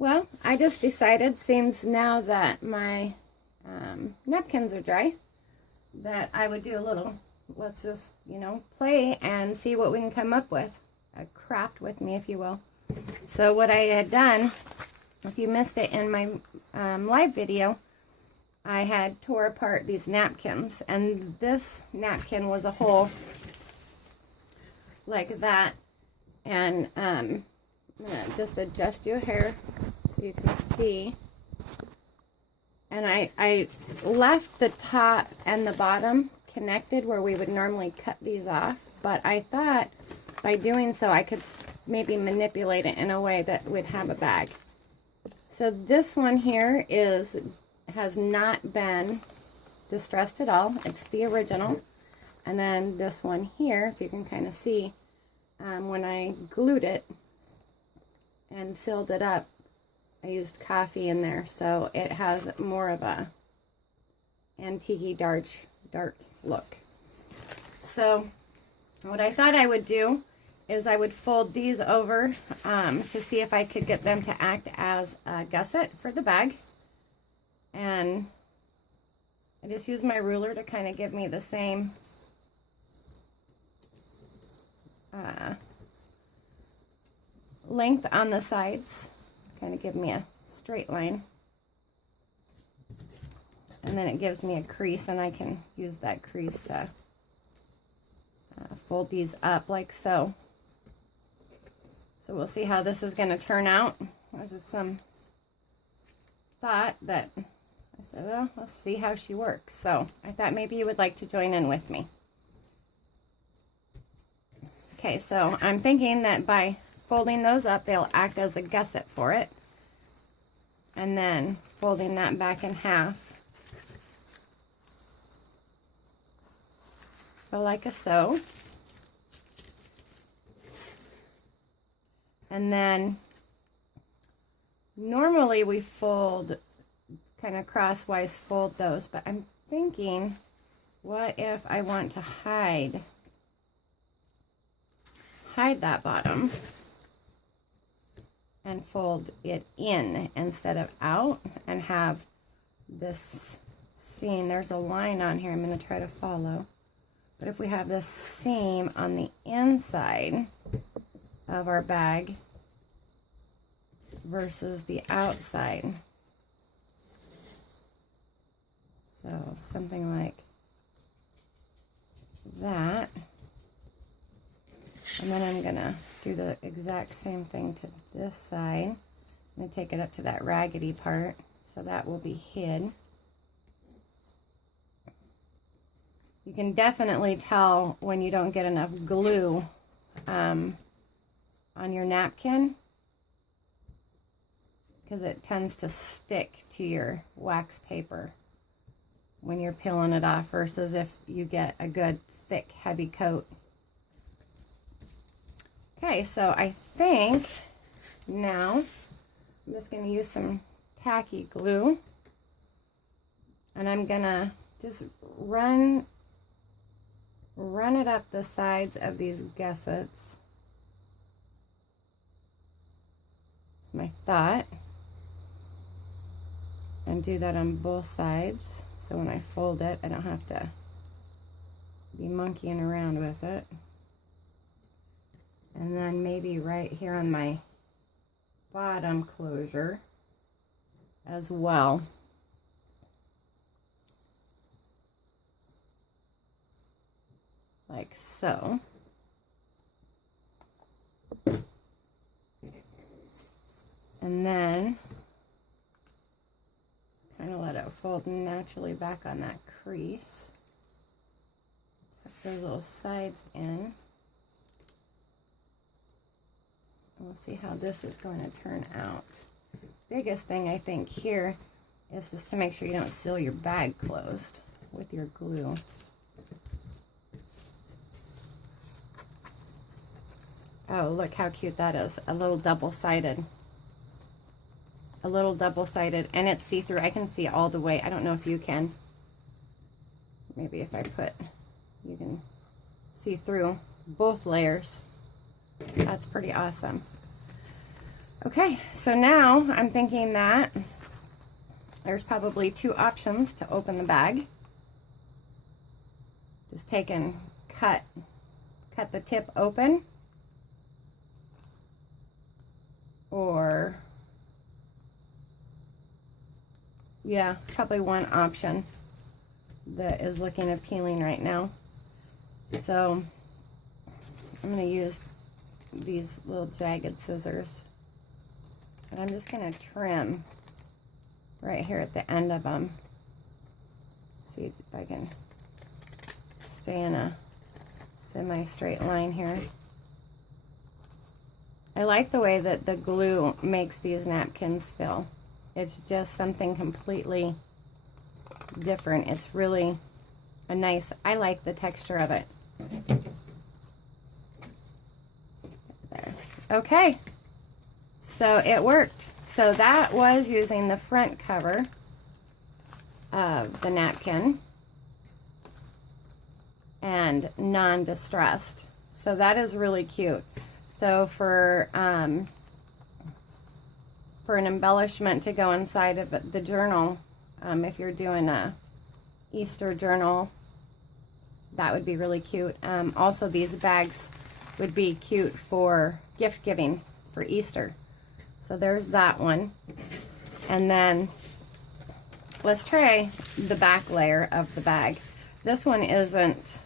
Well, I just decided, since now that my napkins are dry, that I would do a little, let's just, play and see what we can come up with. A craft with me, if you will. So what I had done, if you missed it in my live video, I had tore apart these napkins, and this napkin was a hole like that. And I'm gonna just adjust your hair so you can see. And I left the top and the bottom connected where we would normally cut these off, but I thought by doing so I could maybe manipulate it in a way that would have a bag. So this one here has not been distressed at all. It's the original. And then this one here, if you can kind of see, when I glued it and sealed it up, I used coffee in there, so it has more of a antique dark look. So what I thought I would do is I would fold these over to see if I could get them to act as a gusset for the bag. And I just used my ruler to kind of give me the same length on the sides, kind of give me a straight line. And then it gives me a crease, and I can use that crease to fold these up like so. So we'll see how this is going to turn out. There's just some thought that I said, well, let's see how she works. So I thought maybe you would like to join in with me. Okay, so I'm thinking that by folding those up, they'll act as a gusset for it. And then folding that back in half, so like a so. And then normally we fold, kind of crosswise fold those, but I'm thinking, what if I want to hide that bottom and fold it in instead of out, and have this seam. There's a line on here I'm going to try to follow. But if we have this seam on the inside of our bag versus the outside. So something like that. And then I'm going to do the exact same thing to this side. I'm going to take it up to that raggedy part, so that will be hid. You can definitely tell when you don't get enough glue on your napkin, because it tends to stick to your wax paper when you're peeling it off, versus if you get a good thick heavy coat. Okay, so I think now I'm just going to use some tacky glue, and I'm going to just run it up the sides of these gussets. That's my thought. And do that on both sides, so when I fold it, I don't have to be monkeying around with it. And then maybe right here on my bottom closure as well. Like so. And then kind of let it fold naturally back on that crease. Tuck those little sides in. We'll see how this is going to turn out. Biggest thing I think here is just to make sure you don't seal your bag closed with your glue. Oh, look how cute that is. A little double-sided. A little double-sided, and it's see-through. I can see all the way. I don't know if you can. Maybe if I put, you can see through both layers. That's pretty awesome. Okay, so now I'm thinking that there's probably two options to open the bag. Just take and cut the tip open, or yeah, probably one option that is looking appealing right now. So I'm going to use these little jagged scissors, and I'm just going to trim right here at the end of them. See if I can stay in a semi-straight line here. I like the way that the glue makes these napkins feel. It's just something completely different. It's really a nice, I like the texture of it. There. Okay, so it worked. So that was using the front cover of the napkin and non-distressed. So that is really cute. So for an embellishment to go inside of the journal, if you're doing a Easter journal, that would be really cute. Also, these bags would be cute for gift giving for Easter. So there's that one. And then let's try the back layer of the bag. This one isn't,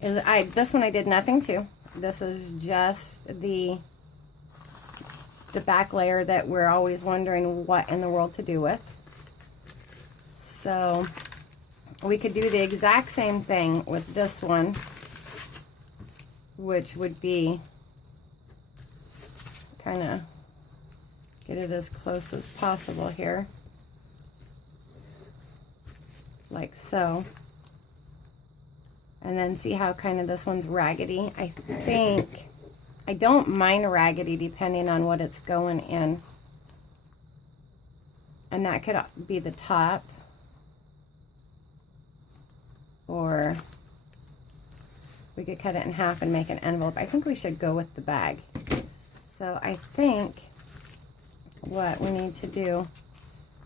this one I did nothing to. This is just the back layer that we're always wondering what in the world to do with. So we could do the exact same thing with this one, which would be kind of get it as close as possible here, like so. And then see how kind of this one's raggedy. I think, I don't mind raggedy depending on what it's going in. And that could be the top. Or we could cut it in half and make an envelope. I think we should go with the bag. So I think what we need to do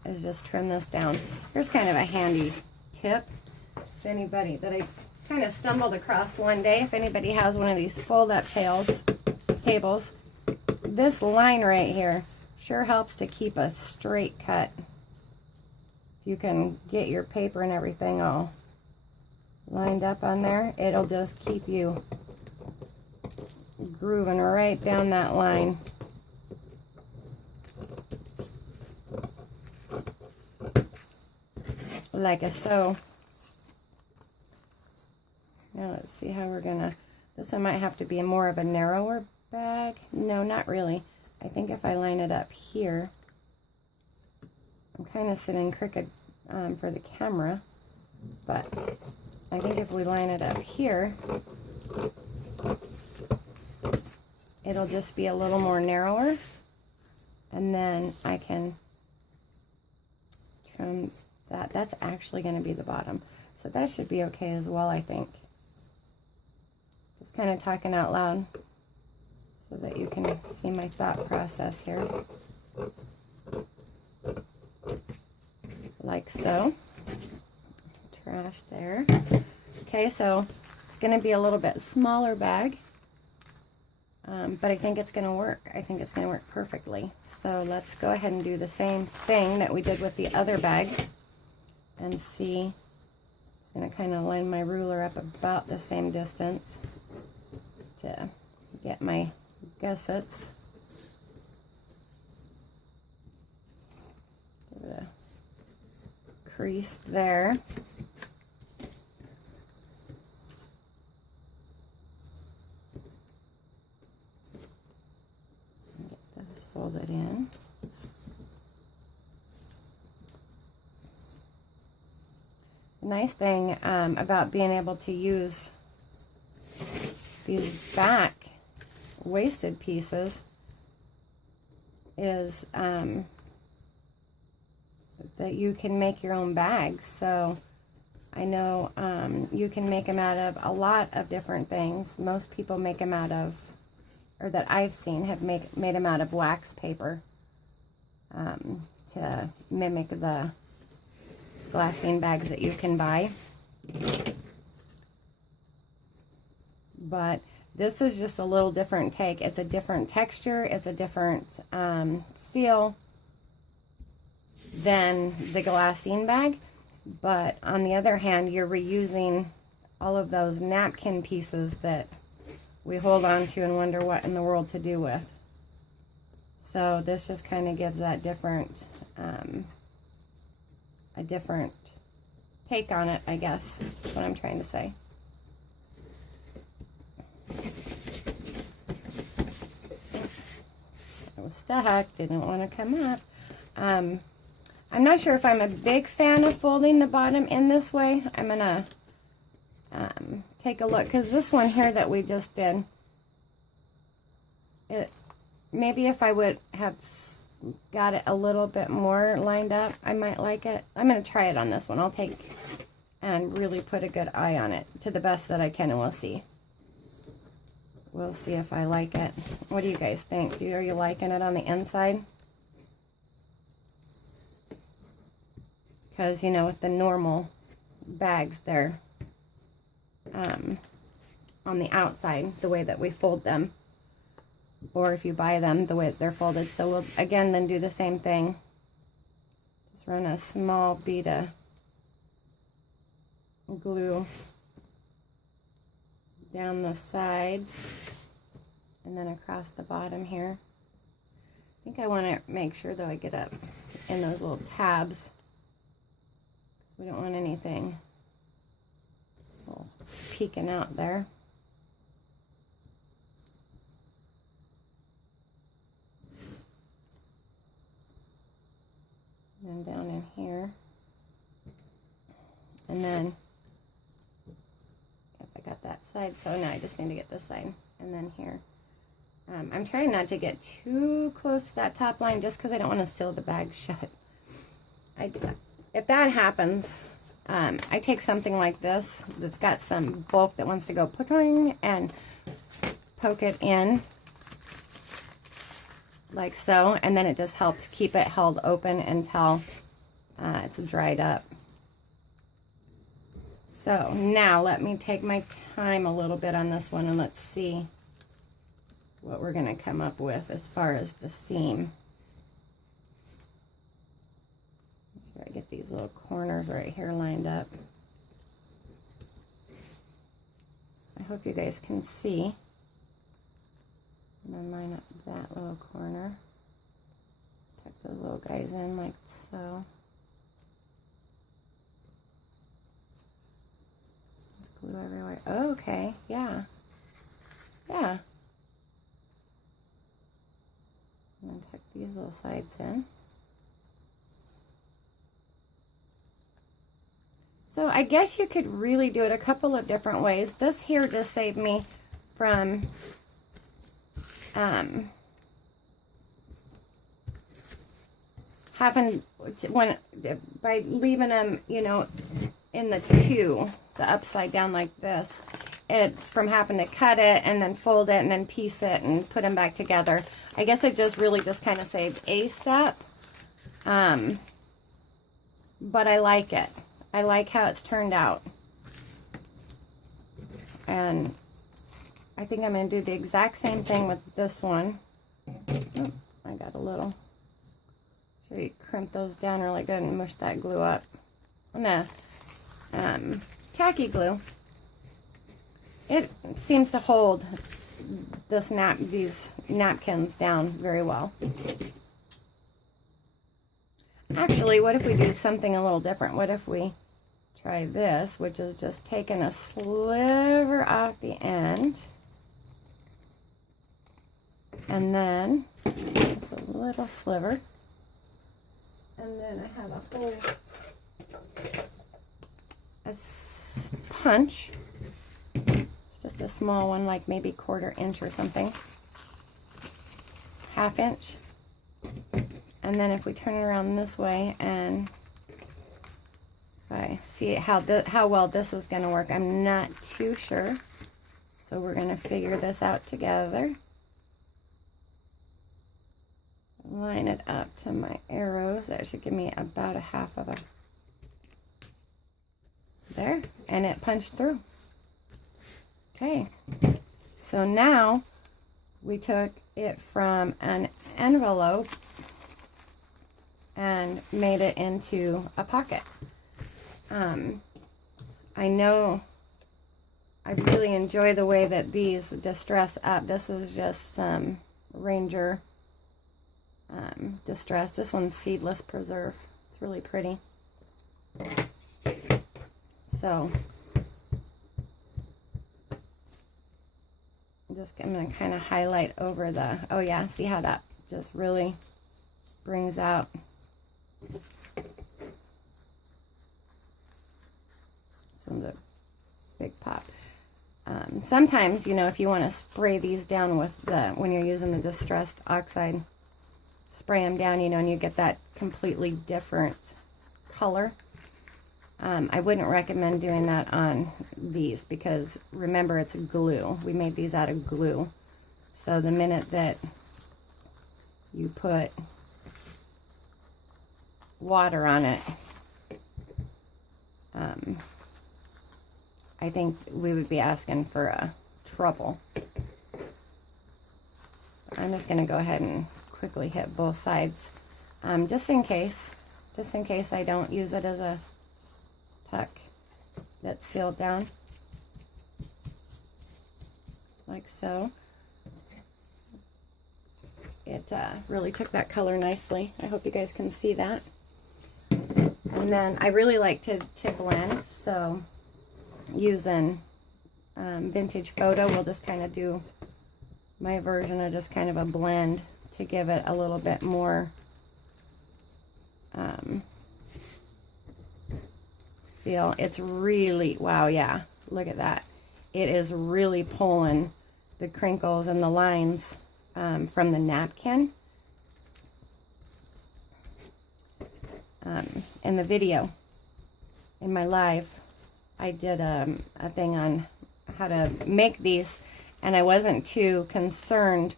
is just trim this down. Here's kind of a handy tip. If anybody that I kind of stumbled across one day, if anybody has one of these fold-up tables, this line right here sure helps to keep a straight cut. You can get your paper and everything all lined up on there. It'll just keep you grooving right down that line. Like so. Now let's see how we're gonna, this one might have to be more of a narrower bag. No, not really. I think if I line it up here, I'm kind of sitting crooked for the camera, but I think if we line it up here, it'll just be a little more narrower, and then I can trim that. That's actually going to be the bottom, so that should be okay as well, I think. Just kind of talking out loud so that you can see my thought process here. Like so. Trash there. Okay, so it's going to be a little bit smaller bag, but I think it's going to work. I think it's going to work perfectly. So let's go ahead and do the same thing that we did with the other bag and see. I'm going to kind of line my ruler up about the same distance to get my gussets. Give it a crease there. Get those folded in. The nice thing about being able to use these back waisted pieces is that you can make your own bags. So I know you can make them out of a lot of different things. Most people make them out of or that I've seen, have made them out of wax paper to mimic the glassine bags that you can buy. But this is just a little different take. It's a different texture. It's a different feel than the glassine bag. But on the other hand, you're reusing all of those napkin pieces that we hold on to and wonder what in the world to do with. So this just kind of gives that different, a different take on it, I guess, is what I'm trying to say. It was stuck, didn't want to come up. I'm not sure if I'm a big fan of folding the bottom in this way. I'm going to take a look, because this one here that we just did, maybe if I would have got it a little bit more lined up, I might like it. I'm going to try it on this one. I'll take and really put a good eye on it to the best that I can, and we'll see. We'll see if I like it. What do you guys think? Are you liking it on the inside? Because, you know, with the normal bags, they're on the outside, the way that we fold them. Or if you buy them, the way that they're folded. So we'll, again, then do the same thing. Just run a small bead of glue down the sides and then across the bottom here. I think I want to make sure that I get up in those little tabs. We don't want anything peeking out there. And then down in here. And then, yep, I got that side. So now I just need to get this side. And then here. I'm trying not to get too close to that top line just because I don't want to seal the bag shut. If that happens, I take something like this that's got some bulk that wants to go puttering and poke it in like so, and then it just helps keep it held open until it's dried up. So now let me take my time a little bit on this one, and let's see what we're going to come up with as far as the seam. Make sure I get these little corners right here lined up. I hope you guys can see. And then line up that little corner. Tuck those little guys in like so. Glue everywhere. Oh, okay, yeah. Yeah. And then tuck these little sides in. So I guess you could really do it a couple of different ways. This here just saved me from having to, by leaving them, you know, in the upside down like this, from having to cut it and then fold it and then piece it and put them back together. I guess it just really just kind of saved a step. But I like it. I like how it's turned out. And I think I'm going to do the exact same thing with this one. Oh, I got a little. Sure you crimp those down really good and mush that glue up. I'm going to tacky glue. It seems to hold these napkins down very well. Actually, what if we do something a little different? What if we try this, which is just taking a sliver off the end, and then just a little sliver, and then I have a whole punch, just a small one, like maybe 1/4 inch or something, 1/2 inch. And then if we turn it around this way, and I see how well this is going to work, I'm not too sure. So we're going to figure this out together. to my arrows. That should give me about a half of a, there, and it punched through. Okay, so now we took it from an envelope and made it into a pocket. I know I really enjoy the way that these distress up. This is just some Ranger distress. This one's seedless preserve. It's really pretty. So I'm going to kind of highlight over the, oh yeah, see how that just really brings out. This one's a big pop. Sometimes, you know, if you want to spray these down with the, when you're using the distressed oxide, spray them down, you know, and you get that completely different color. I wouldn't recommend doing that on these because remember, it's glue. We made these out of glue. So the minute that you put water on it, I think we would be asking for trouble. I'm just going to go ahead and quickly hit both sides, just in case I don't use it as a tuck that's sealed down, like so. It really took that color nicely. I hope you guys can see that. And then I really like to blend, so using Vintage Photo, we'll just kind of do my version of just kind of a blend to give it a little bit more feel. It's really, wow, yeah, look at that. It is really pulling the crinkles and the lines from the napkin. In the video, in my live, I did a thing on how to make these, and I wasn't too concerned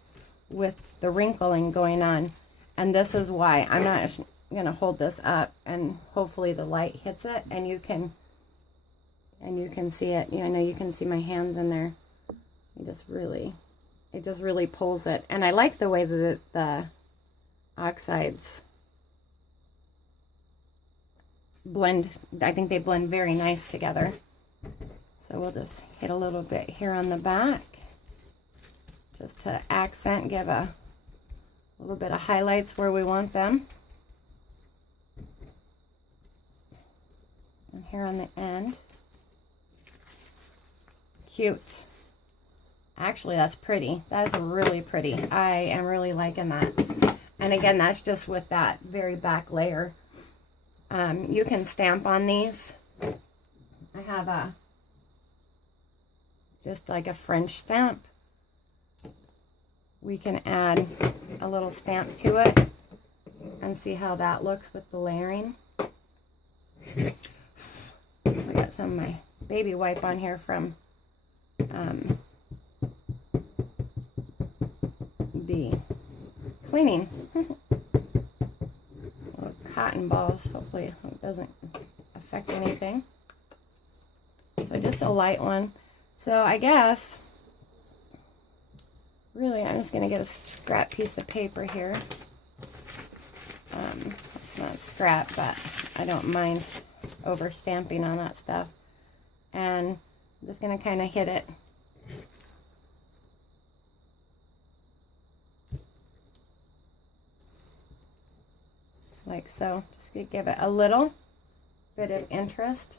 with the wrinkling going on, and this is why. I'm not going to hold this up, and hopefully the light hits it, and you can see it. I know you can see my hands in there. It just really pulls it, and I like the way that the oxides blend. I think they blend very nice together. So we'll just hit a little bit here on the back just to accent, give a little bit of highlights where we want them. And here on the end. Cute. Actually, that's pretty. That is really pretty. I am really liking that. And again, that's just with that very back layer. You can stamp on these. I have just like a French stamp. We can add a little stamp to it and see how that looks with the layering. So I got some of my baby wipe on here from the cleaning. Little cotton balls. Hopefully it doesn't affect anything. So just a light one. So I guess really I'm just going to get a scrap piece of paper here. It's not scrap, but I don't mind over stamping on that stuff. And I'm just going to kind of hit it. Like so. Just to give it a little bit of interest.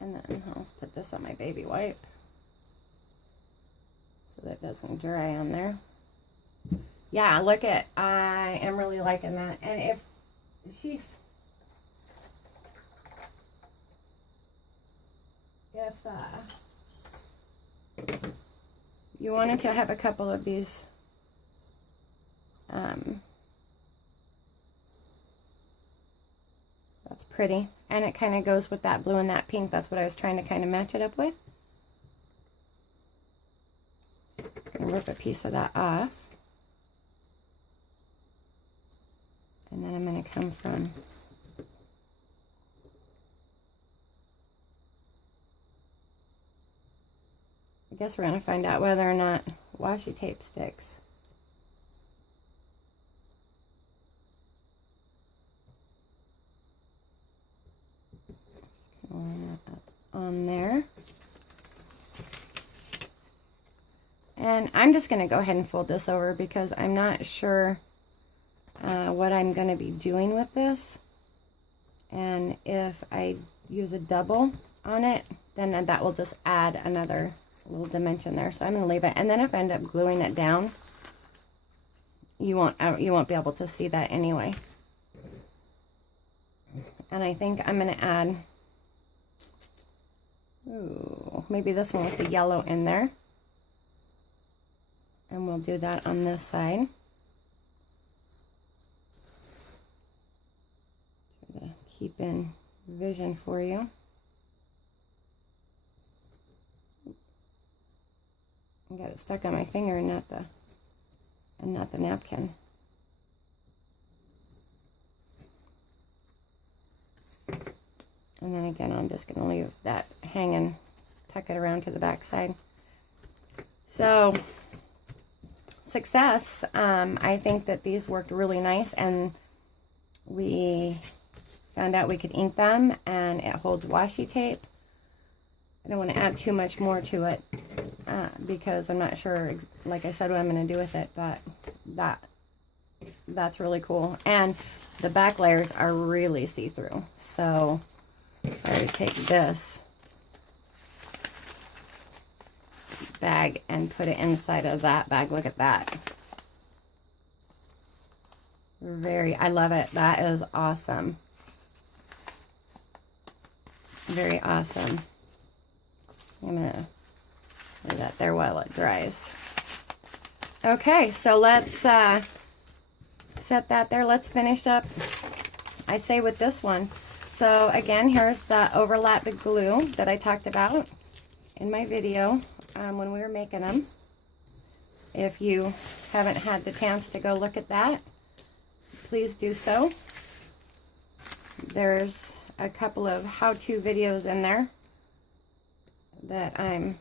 And then I'll put this on my baby wipe so that it doesn't dry on there. Yeah, look at, I am really liking that. And if you wanted to have a couple of these that's pretty, and it kind of goes with that blue and that pink. That's what I was trying to kind of match it up with. I'm gonna rip a piece of that off. come from? I guess we're going to find out whether or not washi tape sticks. Line that up on there. And I'm just going to go ahead and fold this over because I'm not sure what I'm going to be doing with this. And if I use a double on it, then that will just add another little dimension there. So I'm going to leave it. And then if I end up gluing it down, you won't be able to see that anyway. And I think I'm going to add, maybe this one with the yellow in there. And we'll do that on this side. Try to keep in vision for you. I got it stuck on my finger and not the napkin. And then again, I'm just going to leave that hanging, tuck it around to the back side. So, success. I think that these worked really nice, and we found out we could ink them, and it holds washi tape. I don't want to add too much more to it because I'm not sure, like I said, what I'm going to do with it, but that's really cool. And the back layers are really see-through. So I would take this bag and put it inside of that bag. Look at that. I love it. That is awesome. Very awesome. I'm going to leave that there while it dries. Okay, so let's set that there. Let's finish up, I say, with this one. So again, here's the overlap glue that I talked about in my video when we were making them. If you haven't had the chance to go look at that, please do so. There's a couple of how-to videos in there that I'm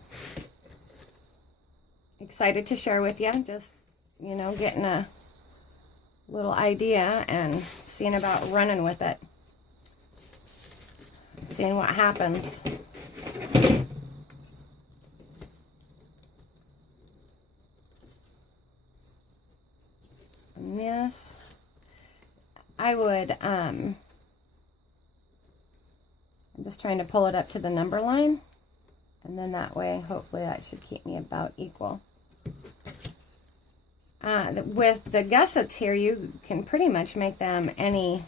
excited to share with you. Just, you know, getting a little idea and seeing about running with it. Seeing what happens. And this, I would, I'm just trying to pull it up to the number line. And then that way, hopefully that should keep me about equal. With the gussets here, you can pretty much make them any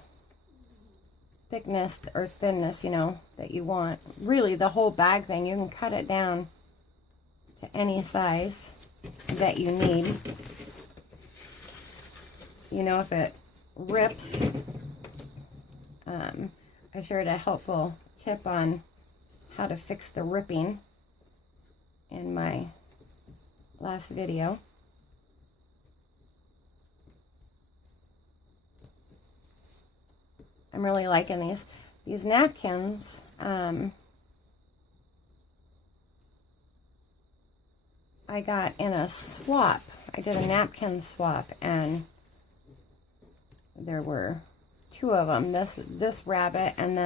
thickness or thinness, you know, that you want. Really, the whole bag thing, you can cut it down to any size that you need. You know, if it rips, I shared a helpful tip on how to fix the ripping in my last video. I'm really liking these napkins. I got in a swap. I did a napkin swap, and there were two of them. This rabbit, and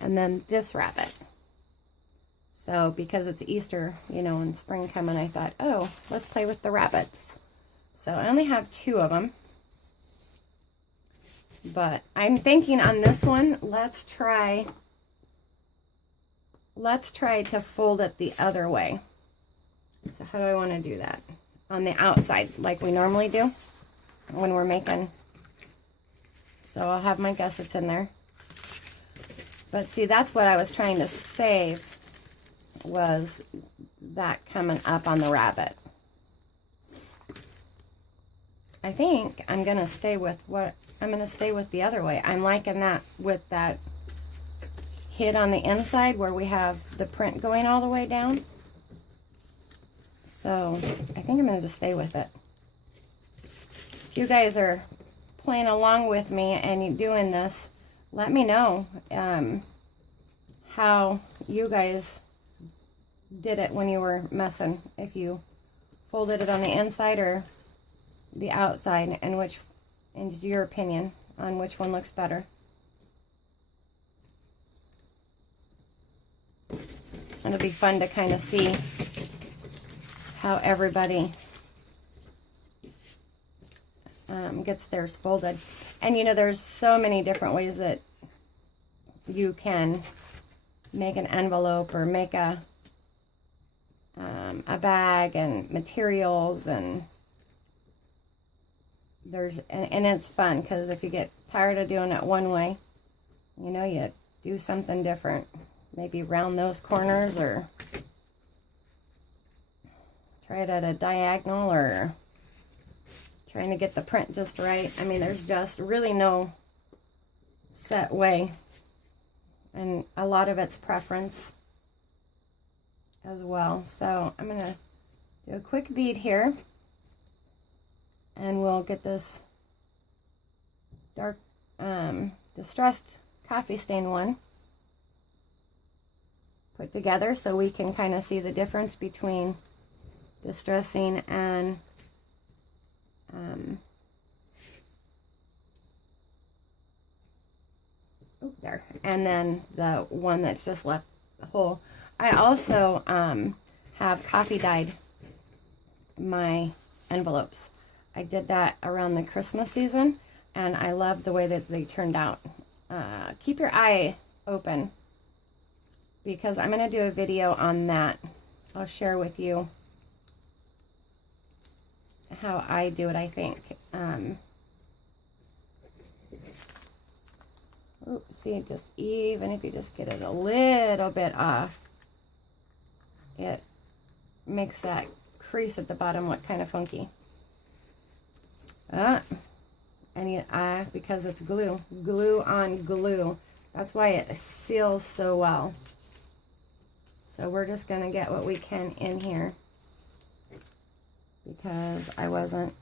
then this rabbit. So because it's Easter, you know, and spring coming, I thought, oh, let's play with the rabbits. So I only have two of them. But I'm thinking on this one, let's try to fold it the other way. So how do I want to do that? On the outside, like we normally do when we're making. So I'll have my gussets in there. But see, that's what I was trying to save, was that coming up on the rabbit. I think I'm going to stay with the other way. I'm liking that with that hit on the inside where we have the print going all the way down. So I think I'm going to just stay with it. if you guys are playing along with me and you're doing this, let me know how you guys did it when you were messing. If you folded it on the inside or the outside, and which, and your opinion on which one looks better. It'll be fun to kind of see how everybody gets theirs folded. And you know, there's so many different ways that you can make an envelope or make a bag, and materials, and and it's fun, because if you get tired of doing it one way, you know, you do something different. Maybe round those corners, or try it at a diagonal, or trying to get the print just right. I mean, there's just really no set way, and a lot of it's preference as well. So I'm gonna do a quick bead here, and we'll get this dark distressed coffee stain one put together, so we can kind of see the difference between distressing and there, and then the one that's just left whole. I also have coffee dyed my envelopes. I did that around the Christmas season, and I love the way that they turned out. Keep your eye open, because I'm going to do a video on that. I'll share with you how I do it, I think. See, just even if you just get it a little bit off, it makes that crease at the bottom look kind of funky. Because it's glue on glue. That's why it seals so well. So we're just going to get what we can in here, because I wasn't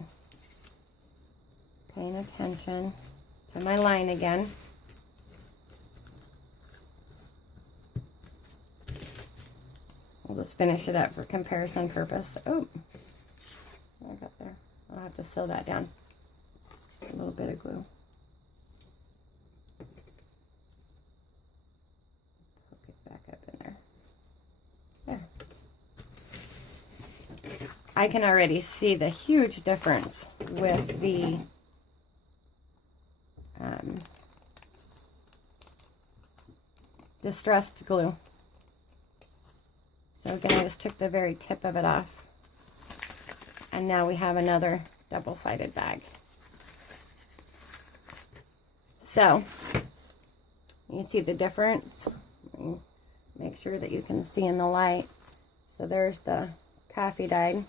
paying attention to my line again. We'll just finish it up for comparison purpose. Oh, I got there. I'll have to sew that down. A little bit of glue. Hook it back up in there. There. I can already see the huge difference with the distressed glue. So again, I just took the very tip of it off, and now we have another double-sided bag. So you see the difference. Make sure that you can see in the light. So there's the coffee dyed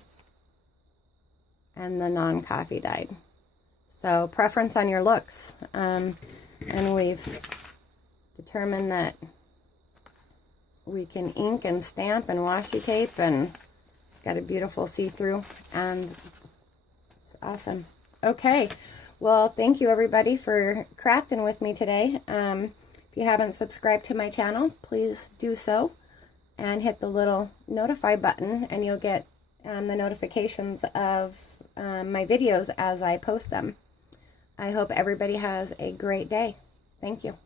and the non-coffee dyed. So preference on your looks. And we've determined that we can ink and stamp and washi tape, and it's got a beautiful see-through, and it's awesome. Okay, well, thank you everybody for crafting with me today. If you haven't subscribed to my channel, please do so, and hit the little notify button, and you'll get the notifications of my videos as I post them. I hope everybody has a great day. Thank you.